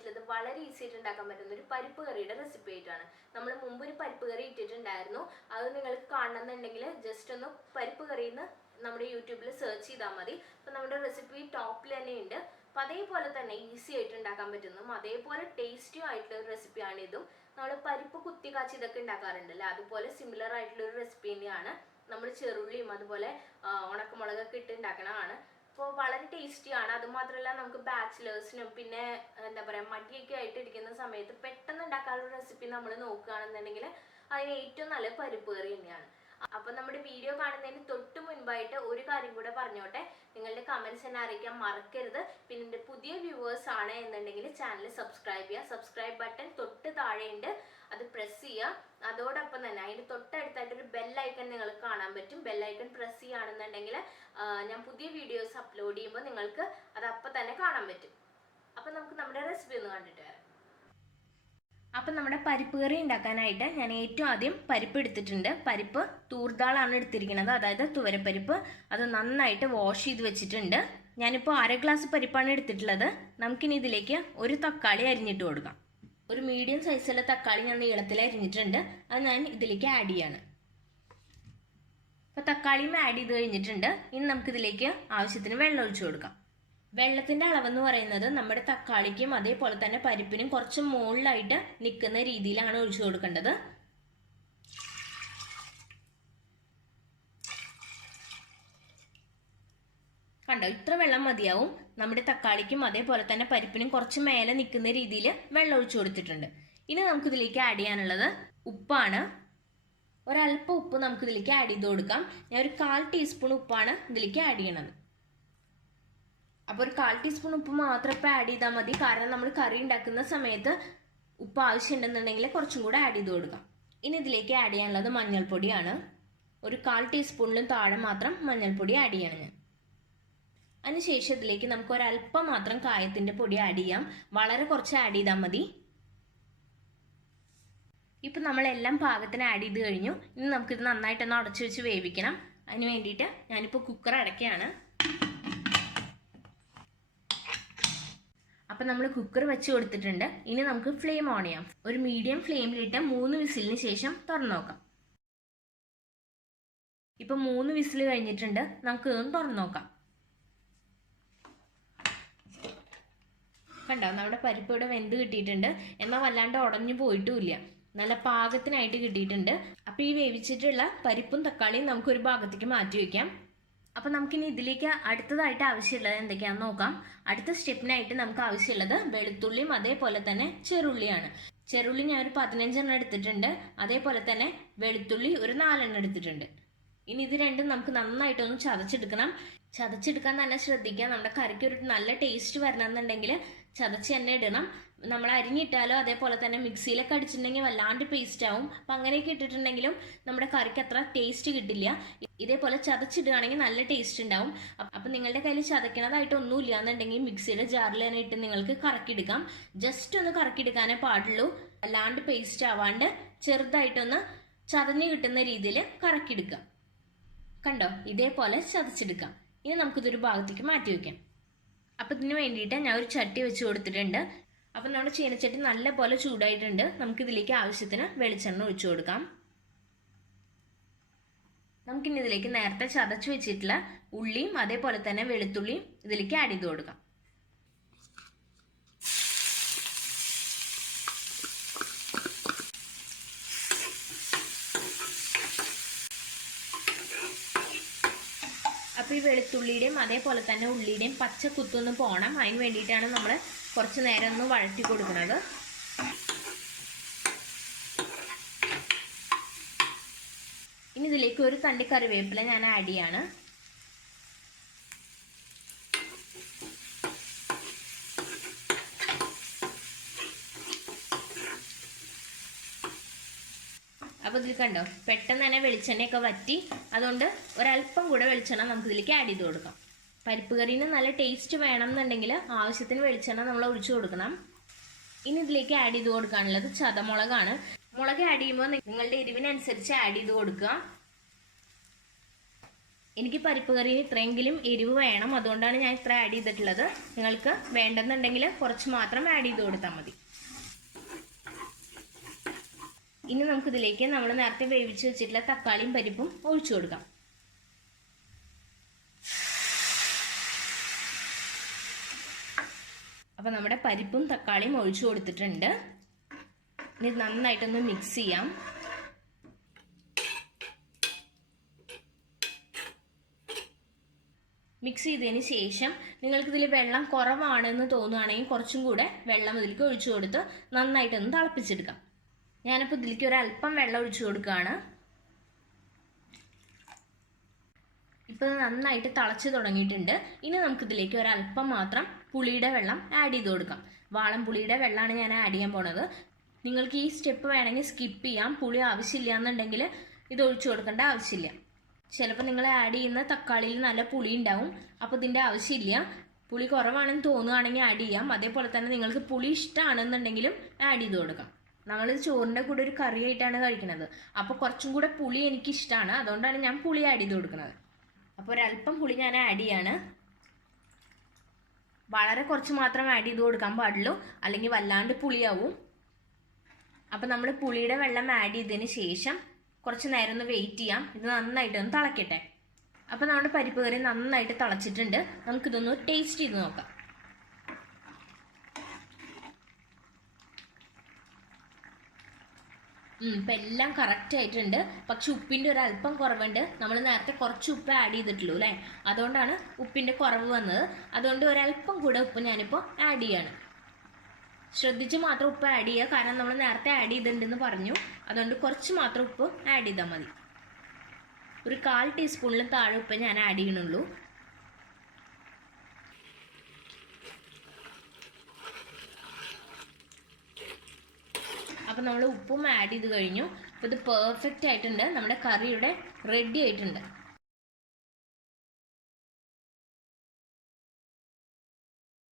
വന്നിട്ടുള്ളത് വളരെ ഈസി ആയിട്ട് ഉണ്ടാക്കാൻ പറ്റുന്ന ഒരു പരിപ്പ് കറിയുടെ റെസിപ്പി ആയിട്ടാണ്. നമ്മൾ മുമ്പ് ഒരു പരിപ്പ് കറി ഇട്ടിട്ടുണ്ടായിരുന്നു. അത് നിങ്ങൾക്ക് കാണണമെന്നുണ്ടെങ്കിൽ ജസ്റ്റ് ഒന്ന് പരിപ്പ് കറിന്ന് നമ്മുടെ യൂട്യൂബിൽ സെർച്ച് ചെയ്താൽ മതി. അപ്പം നമ്മുടെ റെസിപ്പി ടോപ്പിൽ തന്നെ ഉണ്ട്. അപ്പം അതേപോലെ തന്നെ ഈസി ആയിട്ട് ഉണ്ടാക്കാൻ പറ്റുന്നതും അതേപോലെ ടേസ്റ്റിയും ആയിട്ടുള്ള ഒരു റെസിപ്പിയാണ് ഇതും. നമ്മൾ പരിപ്പ് കുത്തി കാച്ചി ഇതൊക്കെ ഉണ്ടാക്കാറുണ്ടല്ലോ, അതുപോലെ സിമിലർ ആയിട്ടുള്ള ഒരു റെസിപ്പി തന്നെയാണ്. നമ്മൾ ചെറുള്ളിയും അതുപോലെ ഉണക്കമുളകൊക്കെ ഇട്ട് ഉണ്ടാക്കണതാണ്. അപ്പോൾ വളരെ ടേസ്റ്റിയാണ്. അതുമാത്രമല്ല നമുക്ക് ബാച്ചിലേഴ്സിനും പിന്നെ എന്താ പറയുക മടിയൊക്കെ ആയിട്ട് ഇരിക്കുന്ന സമയത്ത് പെട്ടെന്ന് ഉണ്ടാക്കാനുള്ള റെസിപ്പി നമ്മൾ നോക്കുകയാണെന്നുണ്ടെങ്കിൽ അതിന് ഏറ്റവും നല്ല പരിപ്പ് കറി തന്നെയാണ്. അപ്പം നമ്മുടെ വീഡിയോ കാണുന്നതിന് തൊട്ട് മുൻപായിട്ട് ഒരു കാര്യം കൂടെ പറഞ്ഞോട്ടെ, നിങ്ങളുടെ കമൻറ്റ്സ് എന്നെ അറിയിക്കാൻ മറക്കരുത്. പിന്നെ എൻ്റെ പുതിയ വ്യൂവേഴ്സ് ആണ് എന്നുണ്ടെങ്കിൽ ചാനൽ സബ്സ്ക്രൈബ് ചെയ്യുക. സബ്സ്ക്രൈബ് ബട്ടൺ തൊട്ട് താഴെയുണ്ട്, അത് പ്രസ് ചെയ്യുക. അതോടൊപ്പം തന്നെ അതിന് തൊട്ടടുത്തായിട്ടൊരു ബെല്ലൈക്കൺ നിങ്ങൾക്ക് കാണാൻ പറ്റും. ബെല്ലൈക്കൺ പ്രസ് ചെയ്യുകയാണെന്നുണ്ടെങ്കിൽ ഞാൻ പുതിയ വീഡിയോസ് അപ്ലോഡ് ചെയ്യുമ്പോൾ നിങ്ങൾക്ക് അത് അപ്പം തന്നെ കാണാൻ പറ്റും. അപ്പം നമുക്ക് നമ്മുടെ റെസിപ്പി ഒന്ന് കണ്ടിട്ട് വരാം. അപ്പം നമ്മുടെ പരിപ്പ് കറി ഉണ്ടാക്കാനായിട്ട് ഞാൻ ഏറ്റവും ആദ്യം പരിപ്പ് എടുത്തിട്ടുണ്ട്. പരിപ്പ് തൂർദാളാണ് എടുത്തിരിക്കുന്നത്, അതായത് തുവരപ്പരിപ്പ്. അത് നന്നായിട്ട് വാഷ് ചെയ്ത് വെച്ചിട്ടുണ്ട്. ഞാനിപ്പോൾ 1/2 ഗ്ലാസ് പരിപ്പാണ് എടുത്തിട്ടുള്ളത്. നമുക്കിനി ഇതിലേക്ക് ഒരു തക്കാളി അരിഞ്ഞിട്ട് കൊടുക്കാം. ഒരു മീഡിയം സൈസുള്ള തക്കാളി ഞാൻ നീളത്തിൽ അരിഞ്ഞിട്ടുണ്ട്. അത് ഞാൻ ഇതിലേക്ക് ആഡ് ചെയ്യാണ്. അപ്പോൾ തക്കാളിയും ആഡ് ചെയ്ത് കഴിഞ്ഞിട്ടുണ്ട്. ഇനി നമുക്കിതിലേക്ക് ആവശ്യത്തിന് വെള്ളം ഒഴിച്ചു കൊടുക്കാം. വെള്ളത്തിൻ്റെ അളവെന്ന് പറയുന്നത് നമ്മുടെ തക്കാളിക്കും അതേപോലെ തന്നെ പരിപ്പിനും കുറച്ച് മുകളിലായിട്ട് നിൽക്കുന്ന രീതിയിലാണ് ഒഴിച്ചു കൊടുക്കേണ്ടത്. കണ്ടോ, ഇത്ര വെള്ളം മതിയാവും. നമ്മുടെ തക്കാളിക്കും അതേപോലെ തന്നെ പരിപ്പിനും കുറച്ച് മേലെ നിൽക്കുന്ന രീതിയിൽ വെള്ളം ഒഴിച്ചു കൊടുത്തിട്ടുണ്ട്. ഇനി നമുക്കിതിലേക്ക് ആഡ് ചെയ്യാനുള്ളത് ഉപ്പാണ്. ഒരല്പം ഉപ്പ് നമുക്കിതിലേക്ക് ആഡ് ചെയ്ത് കൊടുക്കാം. ഞാൻ ഒരു 1/4 ടീസ്പൂൺ ഉപ്പാണ് ഇതിലേക്ക് ആഡ് ചെയ്യണത്. അപ്പോൾ ഒരു 1/4 ടീസ്പൂൺ ഉപ്പ് മാത്രം ഇപ്പോൾ ആഡ് ചെയ്താൽ മതി. കാരണം നമ്മൾ കറി ഉണ്ടാക്കുന്ന സമയത്ത് ഉപ്പ് ആവശ്യമുണ്ടെന്നുണ്ടെങ്കിൽ കുറച്ചും കൂടെ ആഡ് ചെയ്ത് കൊടുക്കാം. ഇനി ഇതിലേക്ക് ആഡ് ചെയ്യാനുള്ളത് മഞ്ഞൾപ്പൊടിയാണ്. ഒരു 1/4 ടീസ്പൂണിലും താഴെ മാത്രം മഞ്ഞൾപ്പൊടി ആഡ് ചെയ്യണം ഞാൻ. അതിനുശേഷം ഇതിലേക്ക് നമുക്ക് ഒരല്പം മാത്രം കായത്തിൻ്റെ പൊടി ആഡ് ചെയ്യാം. വളരെ കുറച്ച് ആഡ് ചെയ്താൽ മതി. ഇപ്പം നമ്മളെല്ലാം പാകത്തിന് ആഡ് ചെയ്ത് കഴിഞ്ഞു. ഇനി നമുക്കിത് നന്നായിട്ടൊന്ന് അടച്ചു വെച്ച് വേവിക്കണം. അതിന് വേണ്ടിയിട്ട് ഞാനിപ്പോൾ കുക്കർ അടയ്ക്കുകയാണ്. അപ്പം നമ്മൾ കുക്കർ വെച്ച് കൊടുത്തിട്ടുണ്ട്. ഇനി നമുക്ക് ഫ്ലെയിം ഓൺ ചെയ്യാം. ഒരു മീഡിയം ഫ്ലെയിമിലിട്ട് 3 വിസിലിന് ശേഷം തുറന്നു നോക്കാം. ഇപ്പം 3 വിസിൽ കഴിഞ്ഞിട്ടുണ്ട്. നമുക്ക് ഇതൊന്ന് തുറന്നു നോക്കാം. കണ്ടോ, നമ്മുടെ പരിപ്പ് ഇവിടെ വെന്ത് കിട്ടിയിട്ടുണ്ട്. എന്നാൽ വല്ലാണ്ട് ഉടഞ്ഞു പോയിട്ടുമില്ല. നല്ല പാകത്തിനായിട്ട് കിട്ടിയിട്ടുണ്ട്. അപ്പോൾ ഈ വേവിച്ചിട്ടുള്ള പരിപ്പും തക്കാളിയും നമുക്കൊരു ഭാഗത്തേക്ക് മാറ്റി വയ്ക്കാം. അപ്പോൾ നമുക്കിനി ഇതിലേക്ക് അടുത്തതായിട്ട് ആവശ്യമുള്ളത് എന്തൊക്കെയാണെന്ന് നോക്കാം. അടുത്ത സ്റ്റെപ്പിനായിട്ട് നമുക്ക് ആവശ്യമുള്ളത് വെളുത്തുള്ളിയും അതേപോലെ തന്നെ ചെറുള്ളിയാണ്. ചെറുള്ളി ഞാൻ ഒരു 15 എണ്ണം എടുത്തിട്ടുണ്ട്. അതേപോലെ തന്നെ വെളുത്തുള്ളി ഒരു 4 എണ്ണം എടുത്തിട്ടുണ്ട്. ഇനി ഇത് രണ്ടും നമുക്ക് നന്നായിട്ടൊന്ന് ചതച്ചെടുക്കണം. ചതച്ചെടുക്കാൻ തന്നെ ശ്രദ്ധിക്കുക. നമ്മുടെ കറിക്ക് ഒരു നല്ല ടേസ്റ്റ് വരണമെന്നുണ്ടെങ്കിൽ ചതച്ച് തന്നെ ഇടണം. നമ്മൾ അരിഞ്ഞിട്ടാലോ അതേപോലെ തന്നെ മിക്സിയിലൊക്കെ അടിച്ചിട്ടുണ്ടെങ്കിൽ വല്ലാണ്ട് പേസ്റ്റ് ആവും. അപ്പം അങ്ങനെയൊക്കെ ഇട്ടിട്ടുണ്ടെങ്കിലും നമ്മുടെ കറിക്ക് അത്ര ടേസ്റ്റ് കിട്ടില്ല. ഇതേപോലെ ചതച്ചിടുകയാണെങ്കിൽ നല്ല ടേസ്റ്റ് ഉണ്ടാവും. അപ്പം നിങ്ങളുടെ കയ്യിൽ ചതയ്ക്കണതായിട്ടൊന്നുമില്ല എന്നുണ്ടെങ്കിൽ മിക്സിയുടെ ജാറിൽ തന്നെ ഇട്ട് നിങ്ങൾക്ക് കറക്കിയെടുക്കാം. ജസ്റ്റ് ഒന്ന് കറക്കിയെടുക്കാനേ പാടുള്ളൂ. വല്ലാണ്ട് പേസ്റ്റ് ആവാണ്ട് ചെറുതായിട്ടൊന്ന് ചതഞ്ഞ് കിട്ടുന്ന രീതിയിൽ കറക്കിയെടുക്കാം. കണ്ടോ, ഇതേപോലെ ചതച്ചെടുക്കാം. ഇനി നമുക്കിതൊരു ഭാഗത്തേക്ക് മാറ്റി വയ്ക്കാം. അപ്പം ഇതിന് വേണ്ടിയിട്ട് ഞാൻ ഒരു ചട്ടി വെച്ച് കൊടുത്തിട്ടുണ്ട്. അപ്പം നമ്മുടെ ചീനച്ചട്ടി നല്ല പോലെ ചൂടായിട്ടുണ്ട്. നമുക്കിതിലേക്ക് ആവശ്യത്തിന് വെളിച്ചെണ്ണ ഒഴിച്ചു കൊടുക്കാം. നമുക്കിനി ഇതിലേക്ക് നേരത്തെ ചതച്ച് വെച്ചിട്ടുള്ള ഉള്ളിയും അതേപോലെ തന്നെ വെളുത്തുള്ളിയും ഇതിലേക്ക് ആഡ് ചെയ്ത് കൊടുക്കാം. അപ്പോൾ ഈ വെളുത്തുള്ളിയുടെയും അതേപോലെ തന്നെ ഉള്ളിയുടെയും പച്ച കുത്തൊന്ന് പോകണം. അതിന് വേണ്ടിയിട്ടാണ് നമ്മൾ കുറച്ച് നേരം ഒന്ന് വഴറ്റി കൊടുക്കുന്നത്. ഇനി ഇതിലേക്ക് ഒരു തണ്ടി കറിവേപ്പില ഞാൻ ആഡ് ചെയ്യാണ്. അപ്പോൾ ഇതിൽ കണ്ടോ, പെട്ടെന്ന് തന്നെ വെളിച്ചെണ്ണയൊക്കെ വറ്റി. അതുകൊണ്ട് ഒരല്പം കൂടെ വെളിച്ചെണ്ണ നമുക്കിതിലേക്ക് ആഡ് ചെയ്ത് കൊടുക്കാം. പരിപ്പ് കറിന് നല്ല ടേസ്റ്റ് വേണം എന്നുണ്ടെങ്കിൽ ആവശ്യത്തിന് വെളിച്ചെണ്ണ നമ്മൾ ഒഴിച്ചു കൊടുക്കണം. ഇനി ഇതിലേക്ക് ആഡ് ചെയ്ത് കൊടുക്കാനുള്ളത് ചതമുളകാണ്. മുളക് ആഡ് ചെയ്യുമ്പോൾ നിങ്ങളുടെ എരിവിനനുസരിച്ച് ആഡ് ചെയ്ത് കൊടുക്കുക. എനിക്ക് പരിപ്പ് കറിയിൽ ഇത്രയെങ്കിലും എരിവ് വേണം, അതുകൊണ്ടാണ് ഞാൻ ഇത്ര ആഡ് ചെയ്തിട്ടുള്ളത്. നിങ്ങൾക്ക് വേണ്ടെന്നുണ്ടെങ്കിൽ കുറച്ച് മാത്രം ആഡ് ചെയ്ത് കൊടുത്താൽ മതി. ഇനി നമുക്കിതിലേക്ക് നമ്മൾ നേരത്തെ വേവിച്ച് വെച്ചിട്ടുള്ള തക്കാളിയും പരിപ്പും ഒഴിച്ചു കൊടുക്കാം. അപ്പോൾ നമ്മുടെ പരിപ്പും തക്കാളിയും ഒഴിച്ചു കൊടുത്തിട്ടുണ്ട്. ഇനി നന്നായിട്ടൊന്ന് മിക്സ് ചെയ്യാം. മിക്സ് ചെയ്തതിന് ശേഷം നിങ്ങൾക്കിതിൽ വെള്ളം കുറവാണെന്ന് തോന്നുകയാണെങ്കിൽ കുറച്ചും കൂടെ വെള്ളം ഇതിലേക്ക് ഒഴിച്ചു കൊടുത്ത് നന്നായിട്ടൊന്ന് തിളപ്പിച്ചെടുക്കാം. ഞാനിപ്പോൾ ഇതിലേക്ക് ഒരല്പം വെള്ളം ഒഴിച്ചു കൊടുക്കുകയാണ്. ഇപ്പോൾ നന്നായിട്ട് തിളച്ച് തുടങ്ങിയിട്ടുണ്ട്. ഇനി നമുക്കിതിലേക്ക് ഒരല്പം മാത്രം പുളിയുടെ വെള്ളം ആഡ് ചെയ്ത് കൊടുക്കാം. വാളം പുളിയുടെ വെള്ളമാണ് ഞാൻ ആഡ് ചെയ്യാൻ പോണത്. നിങ്ങൾക്ക് ഈ സ്റ്റെപ്പ് വേണമെങ്കിൽ സ്കിപ്പ് ചെയ്യാം. പുളി ആവശ്യമില്ല എന്നുണ്ടെങ്കിൽ ഇത് ഒഴിച്ചു കൊടുക്കേണ്ട ആവശ്യമില്ല. ചിലപ്പോൾ നിങ്ങൾ ആഡ് ചെയ്യുന്ന തക്കാളിയിൽ നല്ല പുളി ഉണ്ടാവും, അപ്പോൾ ഇതിൻ്റെ ആവശ്യമില്ല. പുളി കുറവാണെന്ന് തോന്നുകയാണെങ്കിൽ ആഡ് ചെയ്യാം. അതേപോലെ തന്നെ നിങ്ങൾക്ക് പുളി ഇഷ്ടമാണെന്നുണ്ടെങ്കിലും ആഡ് ചെയ്ത് കൊടുക്കാം. നമ്മളിത് ചോറിൻ്റെ കൂടെ ഒരു കറി ആയിട്ടാണ് കഴിക്കുന്നത്, അപ്പോൾ കുറച്ചും കൂടെ പുളി എനിക്കിഷ്ടമാണ്, അതുകൊണ്ടാണ് ഞാൻ പുളി ആഡ് ചെയ്ത് കൊടുക്കുന്നത്. അപ്പോൾ ഒരല്പം പുളി ഞാൻ ആഡ് ചെയ്യാണ്. വളരെ കുറച്ച് മാത്രം ആഡ് ചെയ്ത് കൊടുക്കാൻ പാടുള്ളൂ, അല്ലെങ്കിൽ വല്ലാണ്ട് പുളിയാവും. അപ്പോൾ നമ്മൾ പുളിയുടെ വെള്ളം ആഡ് ചെയ്തതിന് ശേഷം കുറച്ച് നേരം ഒന്ന് വെയിറ്റ് ചെയ്യാം. ഇത് നന്നായിട്ടൊന്ന് തിളക്കട്ടെ. അപ്പോൾ നമ്മുടെ പരിപ്പ് കറി നന്നായിട്ട് തിളച്ചിട്ടുണ്ട്. നമുക്കിതൊന്ന് ടേസ്റ്റ് ചെയ്ത് നോക്കാം. ഇപ്പം എല്ലാം കറക്റ്റ് ആയിട്ടുണ്ട്. പക്ഷെ ഉപ്പിൻ്റെ ഒരല്പം കുറവുണ്ട്. നമ്മൾ നേരത്തെ കുറച്ച് ഉപ്പ് ആഡ് ചെയ്തിട്ടുള്ളൂ അല്ലേ, അതുകൊണ്ടാണ് ഉപ്പിൻ്റെ കുറവ് വന്നത്. അതുകൊണ്ട് ഒരല്പം കൂടെ ഉപ്പ് ഞാനിപ്പോൾ ആഡ് ചെയ്യാണ്. ശ്രദ്ധിച്ച് മാത്രം ഉപ്പ് ആഡ് ചെയ്യുക, കാരണം നമ്മൾ നേരത്തെ ആഡ് ചെയ്തിട്ടുണ്ടെന്ന് പറഞ്ഞു. അതുകൊണ്ട് കുറച്ച് മാത്രം ഉപ്പ് ആഡ് ചെയ്താൽ മതി. ഒരു 1/4 ടീസ്പൂണിലും താഴെ ഉപ്പ് ഞാൻ ആഡ് ചെയ്യണുള്ളൂ. അപ്പോൾ നമ്മൾ ഉപ്പും ആഡ് ചെയ്ത് കഴിഞ്ഞു. അപ്പോൾ ഇത് പെർഫെക്റ്റ് ആയിട്ടുണ്ട്. നമ്മുടെ കറി ഇവിടെ റെഡി ആയിട്ടുണ്ട്.